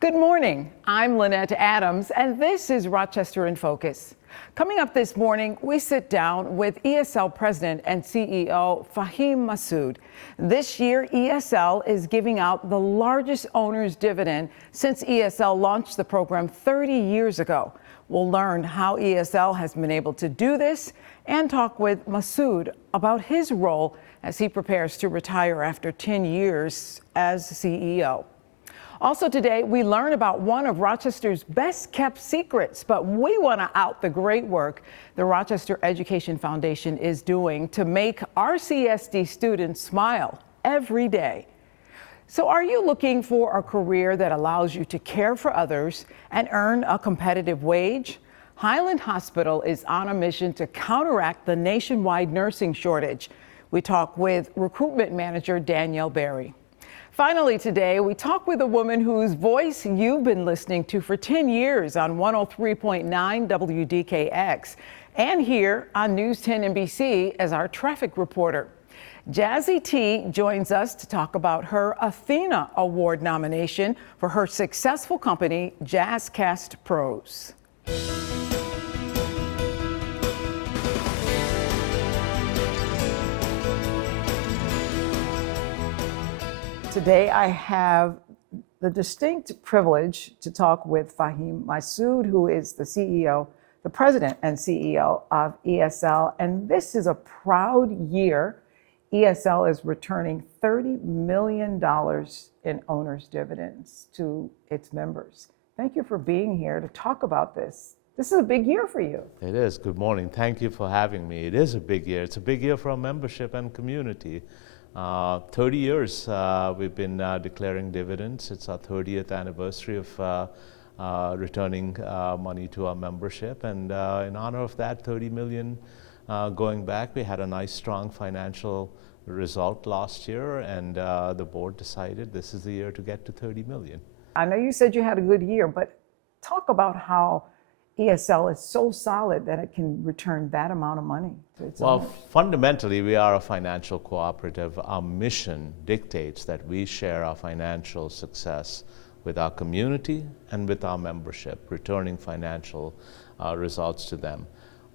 Good morning. I'm Lynette Adams, and this is Rochester in Focus. Coming up this morning, we sit down with ESL President and CEO Fahim Massoud. This year, ESL is giving out the largest owner's dividend since ESL launched the program 30 years ago. We'll learn how ESL has been able to do this and talk with Massoud about his role as he prepares to retire after 10 years as CEO. Also today, we learn about one of Rochester's best kept secrets, but we want to out the great work the Rochester Education Foundation is doing to make RCSD students smile every day. So are you looking for a career that allows you to care for others and earn a competitive wage? Highland Hospital is on a mission to counteract the nationwide nursing shortage. We talk with Recruitment Manager Danielle Berry. Finally today, we talk with a woman whose voice you've been listening to for 10 years on 103.9 WDKX and here on News 10 NBC as our traffic reporter. Jazzy T joins us to talk about her Athena Award nomination for her successful company, JazzCast Pros. Today, I have the distinct privilege to talk with Fahim Massoud, who is the CEO, the president and CEO of ESL. And this is a proud year. ESL is returning $30 million in owner's dividends to its members. Thank you for being here to talk about this. This is a big year for you. It is. Good morning. Thank you for having me. It is a big year. It's a big year for our membership and community. 30 years we've been declaring dividends. It's our 30th anniversary of returning money to our membership. And in honor of that 30 million going back, we had a nice, strong financial result last year. And the board decided this is the year to get to 30 million. I know you said you had a good year, but talk about how ESL is so solid that it can return that amount of money to its owners. Fundamentally, we are a financial cooperative. Our mission dictates that we share our financial success with our community and with our membership, returning financial results to them.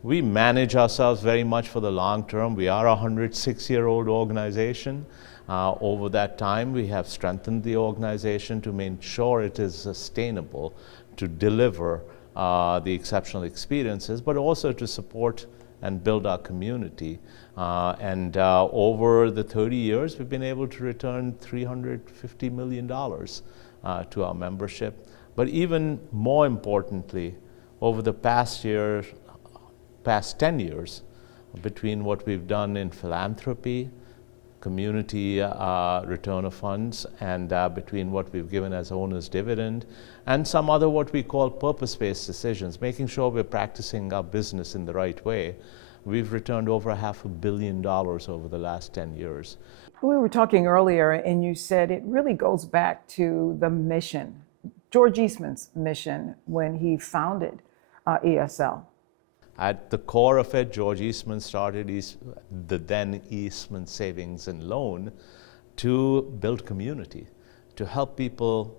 We manage ourselves very much for the long term. We are a 106-year-old organization. Over that time, we have strengthened the organization to make sure it is sustainable to deliver the exceptional experiences, but also to support and build our community. Over the 30 years, we've been able to return $350 million to our membership. But even more importantly, over the past 10 years, between what we've done in philanthropy, community return of funds, and between what we've given as owner's dividend, and some other what we call purpose-based decisions, making sure we're practicing our business in the right way, we've returned over $500 million over the last 10 years. We were talking earlier, and you said it really goes back to the mission, George Eastman's mission when he founded ESL. At the core of it, George Eastman started the then Eastman Savings and Loan to build community, to help people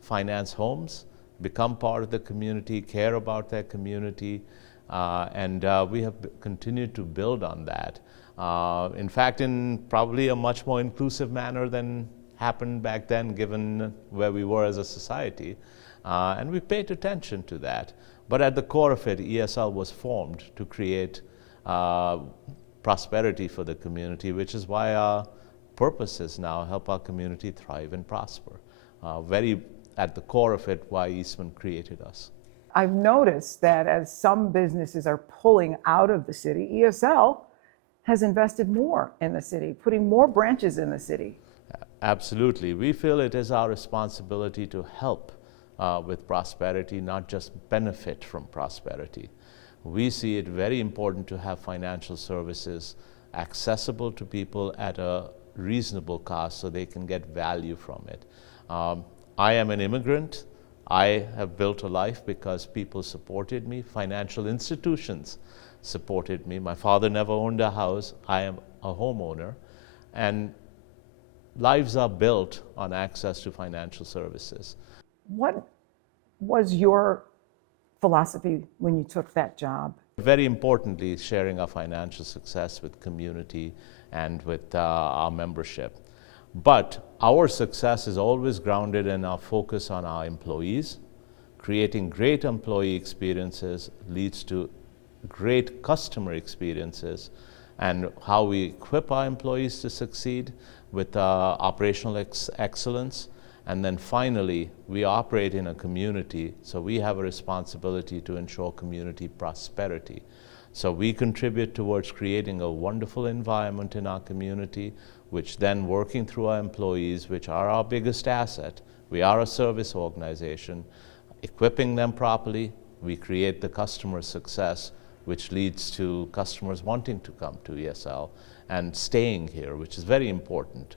finance homes, become part of the community, care about their community, and we have continued to build on that. In fact, in probably a much more inclusive manner than happened back then, given where we were as a society, and we paid attention to that. But at the core of it, ESL was formed to create prosperity for the community, which is why our purpose is now help our community thrive and prosper. Very at the core of it, why Eastman created us. I've noticed that as some businesses are pulling out of the city, ESL has invested more in the city, putting more branches in the city. Absolutely. We feel it is our responsibility to help with prosperity, not just benefit from prosperity. We see it very important to have financial services accessible to people at a reasonable cost so they can get value from it. I am an immigrant. I have built a life because people supported me. Financial institutions supported me. My father never owned a house. I am a homeowner. And lives are built on access to financial services. What was your philosophy when you took that job? Very importantly, sharing our financial success with community and with our membership. But our success is always grounded in our focus on our employees. Creating great employee experiences leads to great customer experiences, and how we equip our employees to succeed with operational excellence. And then finally, we operate in a community, so we have a responsibility to ensure community prosperity. So we contribute towards creating a wonderful environment in our community, which then working through our employees, which are our biggest asset. We are a service organization. Equipping them properly, we create the customer success, which leads to customers wanting to come to ESL and staying here, which is very important,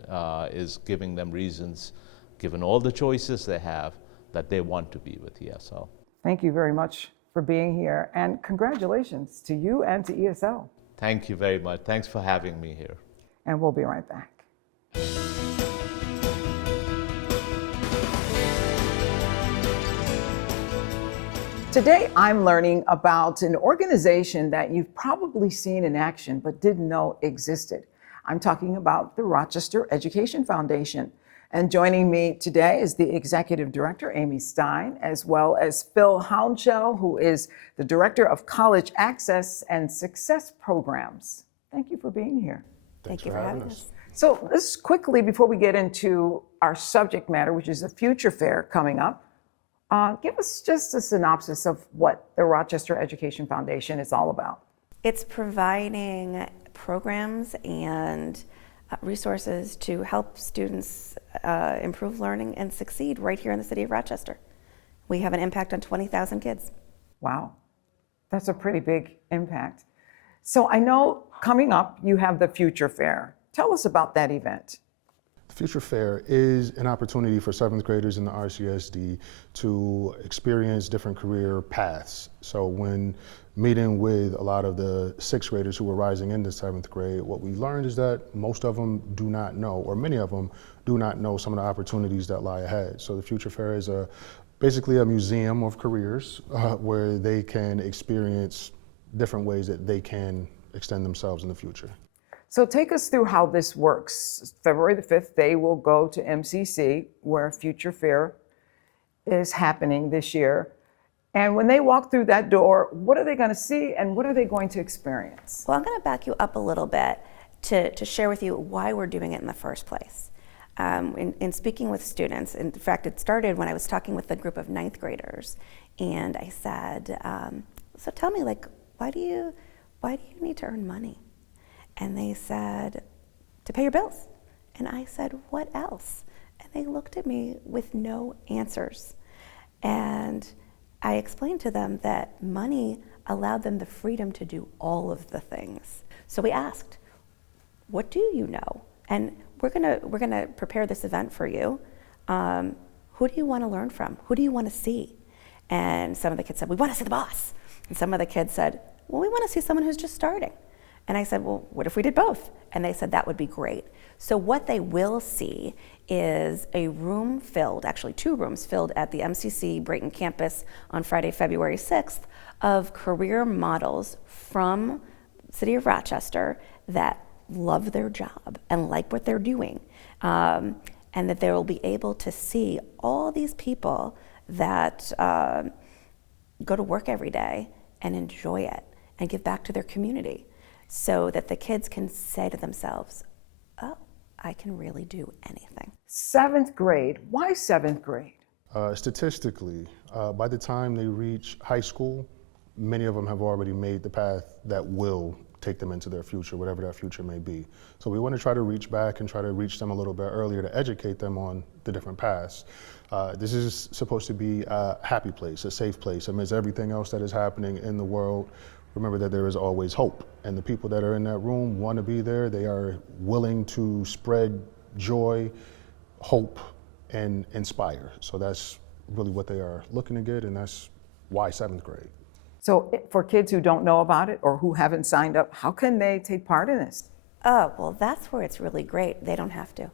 is giving them reasons, given all the choices they have, that they want to be with ESL. Thank you very much for being here, and congratulations to you and to ESL. Thank you very much. Thanks for having me here. And we'll be right back. Today, I'm learning about an organization that you've probably seen in action but didn't know existed. I'm talking about the Rochester Education Foundation. And joining me today is the Executive Director, Amy Stein, as well as Phil Hounshell, who is the Director of College Access and Success Programs. Thank you for being here. Thank you for having us. So let's quickly, before we get into our subject matter, which is the Future Fair coming up, give us just a synopsis of what the Rochester Education Foundation is all about. It's providing programs and resources to help students improve learning and succeed right here in the city of Rochester. We have an impact on 20,000 kids. Wow, that's a pretty big impact. So I know coming up you have the Future Fair. Tell us about that event. The Future Fair is an opportunity for 7th graders in the RCSD to experience different career paths. So when meeting with a lot of the 6th graders who were rising into 7th grade, what we learned is that most of them do not know, or many of them do not know, some of the opportunities that lie ahead. So the Future Fair is basically a museum of careers where they can experience different ways that they can extend themselves in the future. So take us through how this works. February the 5th, they will go to MCC, where Future Fair is happening this year. And when they walk through that door, what are they going to see and what are they going to experience? Well, I'm going to back you up a little bit to share with you why we're doing it in the first place. In speaking with students, in fact, it started when I was talking with a group of 9th graders, and I said, so tell me, like, why do you need to earn money? And they said, to pay your bills. And I said, what else? And they looked at me with no answers. And I explained to them that money allowed them the freedom to do all of the things. So we asked, what do you know? And we're gonna prepare this event for you. Who do you want to learn from? Who do you want to see? And some of the kids said, we want to see the boss. And some of the kids said, well, we want to see someone who's just starting. And I said, well, what if we did both? And they said that would be great. So what they will see is a room filled, actually 2 rooms filled at the MCC Brayton campus on Friday, February 6th, of career models from the city of Rochester that love their job and like what they're doing. And that they will be able to see all these people that go to work every day and enjoy it and give back to their community, so that the kids can say to themselves, oh, I can really do anything. 7th grade, why 7th grade? Statistically, by the time they reach high school, many of them have already made the path that will take them into their future, whatever that future may be. So we want to try to reach back and try to reach them a little bit earlier to educate them on the different paths. This is supposed to be a happy place, a safe place. Amidst everything else that is happening in the world, remember that there is always hope. And the people that are in that room want to be there. They are willing to spread joy, hope, and inspire. So that's really what they are looking to get, and that's why 7th grade. So for kids who don't know about it or who haven't signed up, how can they take part in this? Oh, well, that's where it's really great. They don't have to.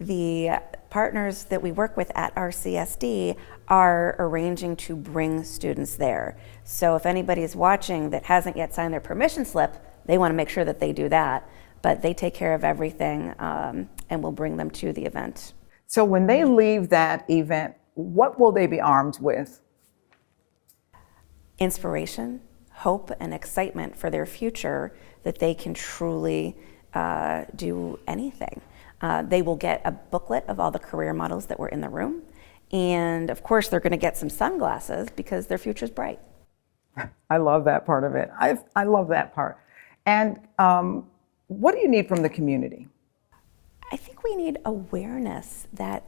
The partners that we work with at RCSD are arranging to bring students there. So if anybody is watching that hasn't yet signed their permission slip, they want to make sure that they do that. But they take care of everything and will bring them to the event. So when they leave that event, what will they be armed with? Inspiration, hope, and excitement for their future, that they can truly do anything. They will get a booklet of all the career models that were in the room. And of course, they're going to get some sunglasses because their future's bright. I love that part of it. I love that part. And what do you need from the community? I think we need awareness that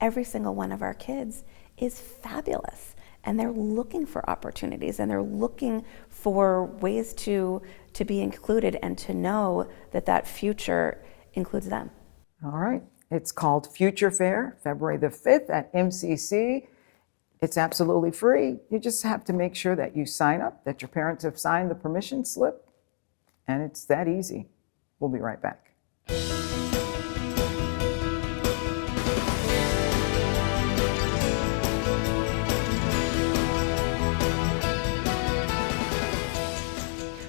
every single one of our kids is fabulous, and they're looking for opportunities, and they're looking for ways to be included and to know that that future includes them. All right. It's called Future Fair, February the 5th at MCC. It's absolutely free. You just have to make sure that you sign up, that your parents have signed the permission slip, and it's that easy. We'll be right back.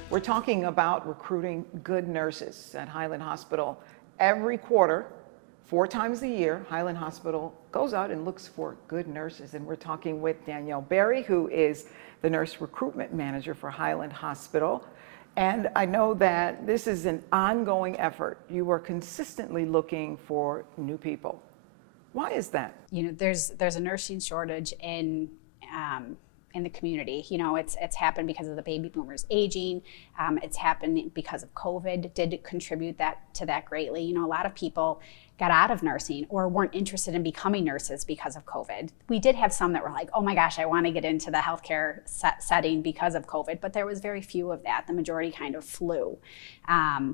We're talking about recruiting good nurses at Highland Hospital. Every quarter, 4 times a year, Highland Hospital goes out and looks for good nurses. And we're talking with Danielle Berry, who is the nurse recruitment manager for Highland Hospital. And I know that this is an ongoing effort. You are consistently looking for new people. Why is that? You know, there's a nursing shortage in the community. You know, it's happened because of the baby boomers aging. It's happened because of COVID. Did contribute to that greatly. You know, a lot of people got out of nursing or weren't interested in becoming nurses because of COVID. We did have some that were like, oh my gosh, I want to get into the healthcare setting because of COVID, but there was very few of that. The majority kind of flew.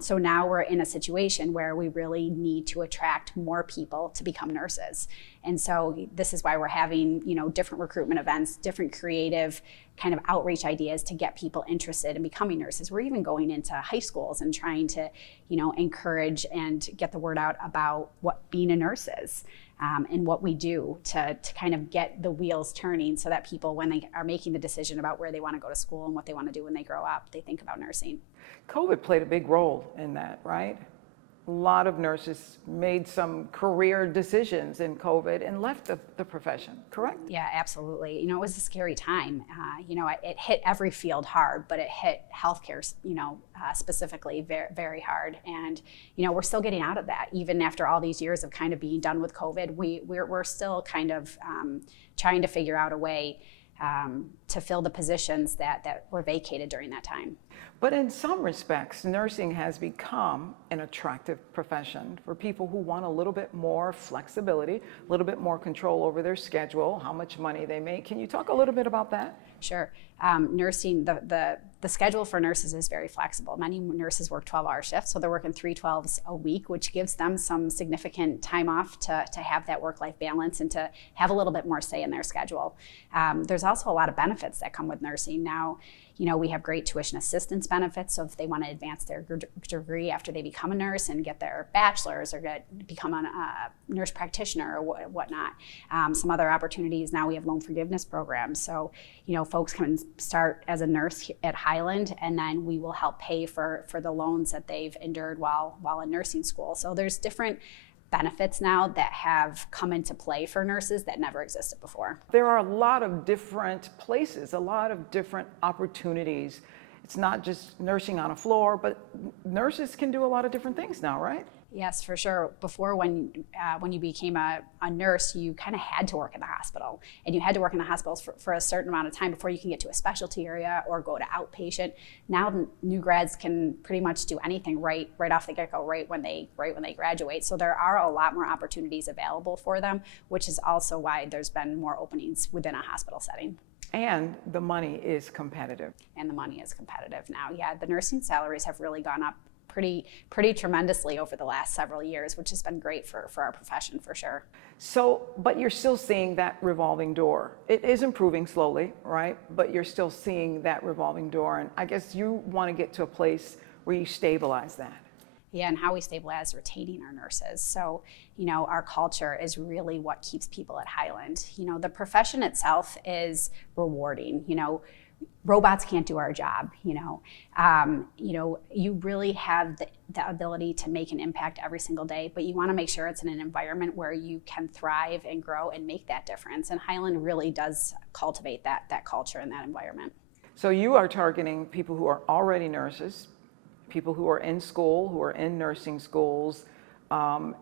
So now we're in a situation where we really need to attract more people to become nurses. And so this is why we're having, you know, different recruitment events, different creative kind of outreach ideas to get people interested in becoming nurses. We're even going into high schools and trying to, you know, encourage and get the word out about what being a nurse is, and what we do to kind of get the wheels turning so that people, when they are making the decision about where they want to go to school and what they want to do when they grow up, they think about nursing. COVID played a big role in that, right? A lot of nurses made some career decisions in COVID and left the profession, correct? Yeah, absolutely. You know, it was a scary time. You know, it hit every field hard, but it hit healthcare, you know, specifically very, very hard. And, you know, we're still getting out of that. Even after all these years of kind of being done with COVID, we're still kind of trying to figure out a way to fill the positions that were vacated during that time. But in some respects, nursing has become an attractive profession for people who want a little bit more flexibility, a little bit more control over their schedule, how much money they make. Can you talk a little bit about that? Sure. Nursing, the schedule for nurses is very flexible. Many nurses work 12-hour shifts, so they're working 3 12s a week, which gives them some significant time off to have that work-life balance and to have a little bit more say in their schedule. There's also a lot of benefits that come with nursing. Now, you know, we have great tuition assistance benefits, so if they want to advance their degree after they become a nurse and get their bachelor's or become a nurse practitioner or whatnot. Some other opportunities, now we have loan forgiveness programs. So, you know, folks can start as a nurse at Highland, and then we will help pay for the loans that they've endured while in nursing school. So there's different benefits now that have come into play for nurses that never existed before. There are a lot of different places, a lot of different opportunities. It's not just nursing on a floor, but nurses can do a lot of different things now, right? Yes, for sure. Before, when you became a nurse, you kind of had to work in the hospital, and you had to work in the hospitals for a certain amount of time before you can get to a specialty area or go to outpatient. Now, new grads can pretty much do anything right off the get-go, right when they graduate. So there are a lot more opportunities available for them, which is also why there's been more openings within a hospital setting. And the money is competitive. And the money is competitive now. Yeah, the nursing salaries have really gone up pretty tremendously over the last several years, which has been great for our profession for sure. So, but you're still seeing that revolving door. It is improving slowly, right? But you're still seeing that revolving door. And I guess you want to get to a place where you stabilize that. Yeah, and how we stabilize retaining our nurses. So, our culture is really what keeps people at Highland. The profession itself is rewarding. Robots can't do our job. You really have the ability to make an impact every single day, but you want to make sure it's in an environment where you can thrive and grow and make that difference. And Highland really does cultivate that culture and that environment. So you are targeting people who are already nurses, people who are in school, who are in nursing schools.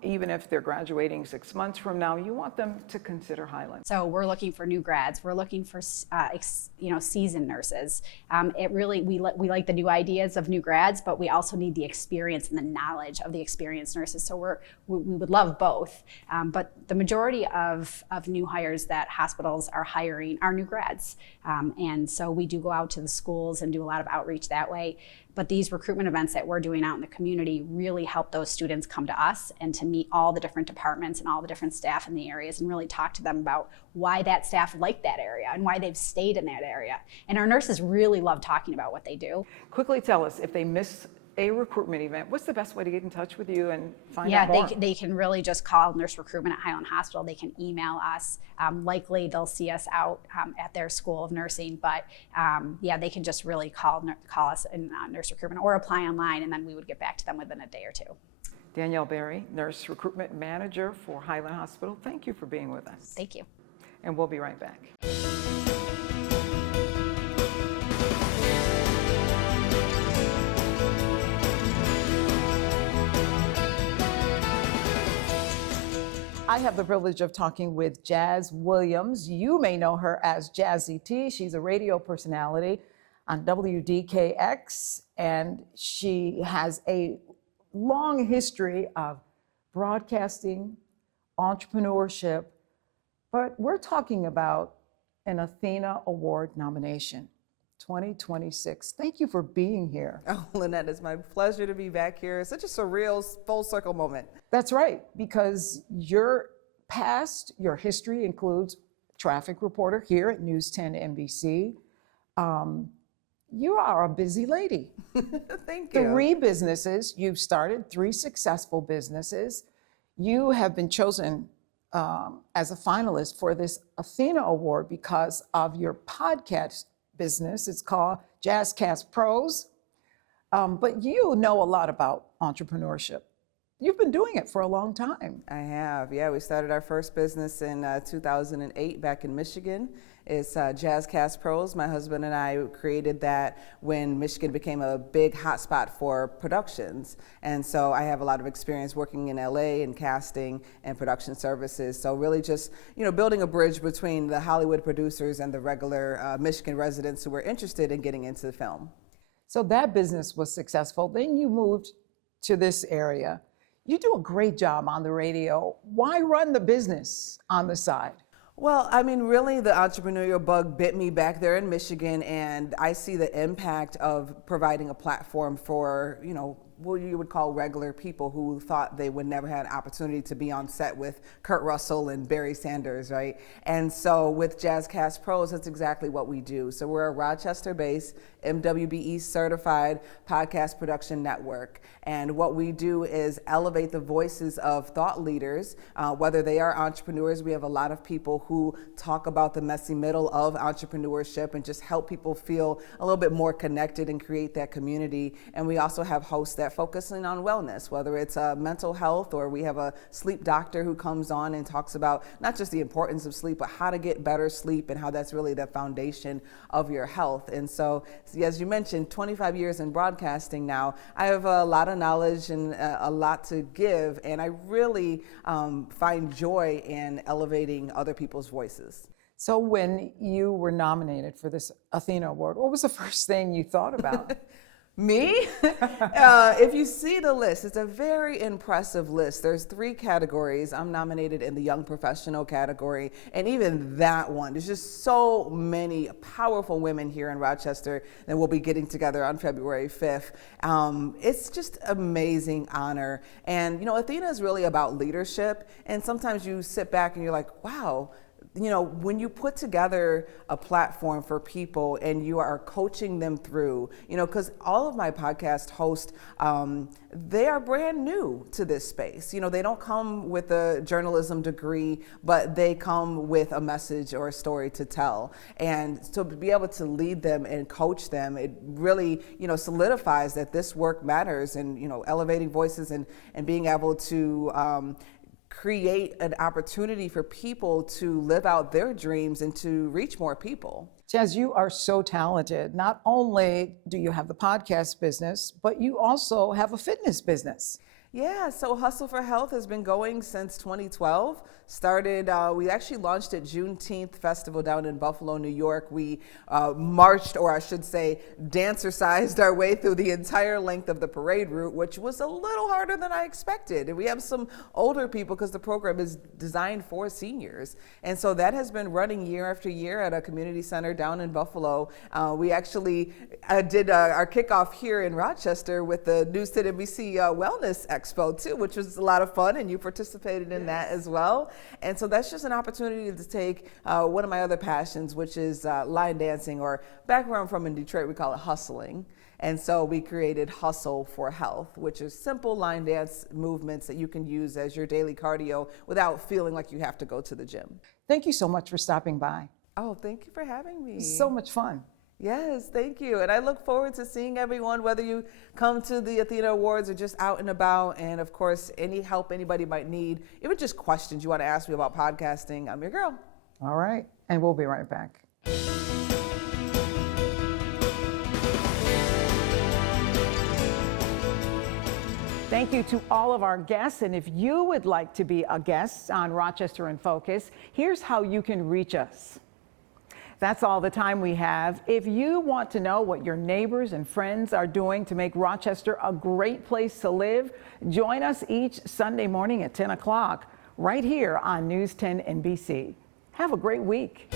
Even if they're graduating 6 months from now, you want them to consider Highland. So we're looking for new grads. We're looking for seasoned nurses. We like the new ideas of new grads, but we also need the experience and the knowledge of the experienced nurses. So we would love both. But the majority of new hires that hospitals are hiring are new grads. And so we do go out to the schools and do a lot of outreach that way. But these recruitment events that we're doing out in the community really help those students come to us and to meet all the different departments and all the different staff in the areas and really talk to them about why that staff liked that area and why they've stayed in that area. And our nurses really love talking about what they do. Quickly tell us, if they miss a recruitment event, what's the best way to get in touch with you and find out more? Yeah, they can really just call Nurse Recruitment at Highland Hospital. They can email us. Likely they'll see us out at their school of nursing, but they can just really call us in Nurse Recruitment or apply online, and then we would get back to them within a day or two. Danielle Berry, Nurse Recruitment Manager for Highland Hospital. Thank you for being with us. Thank you. And we'll be right back. I have the privilege of talking with Jazz Williams. You may know her as Jazzy T. She's a radio personality on WDKX, and she has a long history of broadcasting, entrepreneurship, but we're talking about an Athena Award nomination, 2026. Thank you for being here. Oh, Lynette, it's my pleasure to be back here. Such a surreal, full circle moment. That's right, because your past, your history includes traffic reporter here at News 10 NBC. You are a busy lady. Thank you. 3 businesses. You've started 3 successful businesses. You have been chosen as a finalist for this Athena Award because of your podcast business. It's called JazzCast Pros. But you know a lot about entrepreneurship. You've been doing it for a long time. I have, yeah. We started our first business in 2008 back in Michigan. It's JazzCast Pros. My husband and I created that when Michigan became a big hotspot for productions. And so I have a lot of experience working in LA in casting and production services. So really just, building a bridge between the Hollywood producers and the regular Michigan residents who were interested in getting into the film. So that business was successful. Then you moved to this area. You do a great job on the radio. Why run the business on the side? Well, I mean, really the entrepreneurial bug bit me back there in Michigan, and I see the impact of providing a platform for, what you would call regular people who thought they would never have an opportunity to be on set with Kurt Russell and Barry Sanders, right? And so with JazzCast Pros, that's exactly what we do. So we're a Rochester-based, MWBE certified podcast production network. And what we do is elevate the voices of thought leaders, whether they are entrepreneurs. We have a lot of people who talk about the messy middle of entrepreneurship and just help people feel a little bit more connected and create that community. And we also have hosts that focusing on wellness, whether it's mental health, or we have a sleep doctor who comes on and talks about not just the importance of sleep, but how to get better sleep and how that's really the foundation of your health. And so, as you mentioned, 25 years in broadcasting now, I have a lot of knowledge and a lot to give, and I really find joy in elevating other people's voices. So when you were nominated for this Athena Award, what was the first thing you thought about? Me? If you see the list, it's a very impressive list. There's 3 categories. I'm nominated in the young professional category, and even that one, there's just so many powerful women here in Rochester that we'll be getting together on February 5th. It's just amazing honor. And Athena is really about leadership, and sometimes you sit back and you're like, wow, you know, when you put together a platform for people and you are coaching them through, you know, because all of my podcast hosts, they are brand new to this space. You know, they don't come with a journalism degree, but they come with a message or a story to tell. And so to be able to lead them and coach them, it really, you know, solidifies that this work matters, and, you know, elevating voices and being able to create an opportunity for people to live out their dreams and to reach more people. Jazz, you are so talented. Not only do you have the podcast business, but you also have a fitness business. Yeah, so Hustle for Health has been going since 2012. We actually launched at Juneteenth Festival down in Buffalo, New York. We marched, or I should say, dancercised our way through the entire length of the parade route, which was a little harder than I expected. And we have some older people because the program is designed for seniors. And so that has been running year after year at a community center down in Buffalo. We actually did our kickoff here in Rochester with the News 10 NBC Wellness Expo too, which was a lot of fun, and you participated in that as well. And so that's just an opportunity to take one of my other passions, which is line dancing, or back where I'm from in Detroit, we call it hustling. And so we created Hustle for Health, which is simple line dance movements that you can use as your daily cardio without feeling like you have to go to the gym. Thank you so much for stopping by. Oh, thank you for having me. So much fun. Yes, thank you. And I look forward to seeing everyone, whether you come to the Athena Awards or just out and about. And of course, any help anybody might need, even just questions you want to ask me about podcasting, I'm your girl. All right. And we'll be right back. Thank you to all of our guests. And if you would like to be a guest on Rochester in Focus, here's how you can reach us. That's all the time we have. If you want to know what your neighbors and friends are doing to make Rochester a great place to live, join us each Sunday morning at 10 o'clock right here on News 10 NBC. Have a great week.